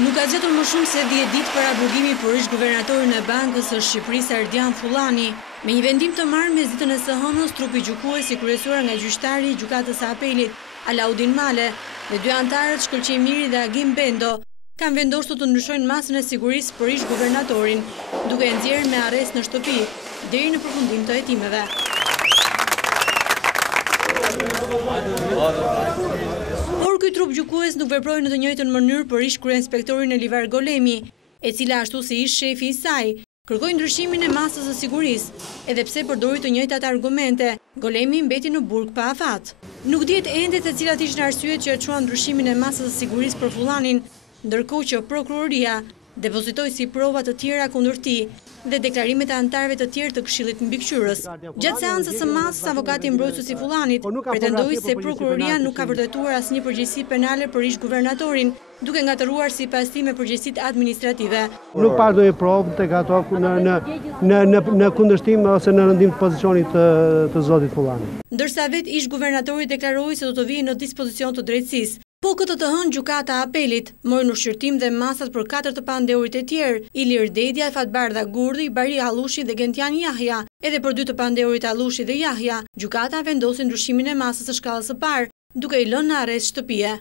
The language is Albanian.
Nuk ka gjetur më shumë se 10 ditë para burgimi për ish-guvernatorin e Bankës së Shqipërisë Ardian Fullani. Me një vendim të marrë me zitën e së hënës, trupi gjykues i kryesuar nga gjyqtari i gjykatës së apelit Alaudin Male dhe 2 anëtarët Shkëlqej Miri dhe Agim Bendo kanë vendosur të ndryshojnë masën e sigurisë për ish-guvernatorin, duke e nxjerrë me arrest në shtëpi deri në përfundim të hetimeve. Por ky trup gjykues nuk veproi në të njëjtën mënyrë për ish kryeinspektorin Elivar Golemi, e cila ashtu si ish shefi i saj, kërkoi ndryshimin e masës së sigurisë, edhe pse përdori të njëjtat argumente. Golemi mbeti në burg pa afat. Nuk dihet ende se cilat ishin arsyet që e çuan ndryshimin e masës së sigurisë për Fullanin, ndërkohë që prokuroria depozitoi si prova të tjera kundër tij dhe deklarimet e anëtarëve të tjerë të Këshillit Mbikëqyrës. Gjatë seancës së masës, avokati i mbrojtësit i Fullanit pretendoi se prokuroria nuk ka vërtetuar asnjë përgjegjësi penale për ish-guvernatorin, duke ngatëruar sipas tij me përgjegjësitë administrative. Nuk pa ndonjë provë tek ato në kundërshtim ose në rëndim të pozicionit të zotit Fullani. Ndërsa vetë ish-guvernatori deklaroi se do të vijë në dispozicion të drejtësisë. Po këtë të hënë gjykata e apelit mori në shqyrtim dhe masat për 4 të pandeurit e tjerë, Ilir Dedja, Fatbardha Gurdhi, Bari Hallushi dhe Gentian Jahja. Edhe për 2 të pandeurit Hallushi dhe Jahja, gjykata vendosi ndryshimin e masës së shkallës së parë, duke i lënë në arrest shtëpie.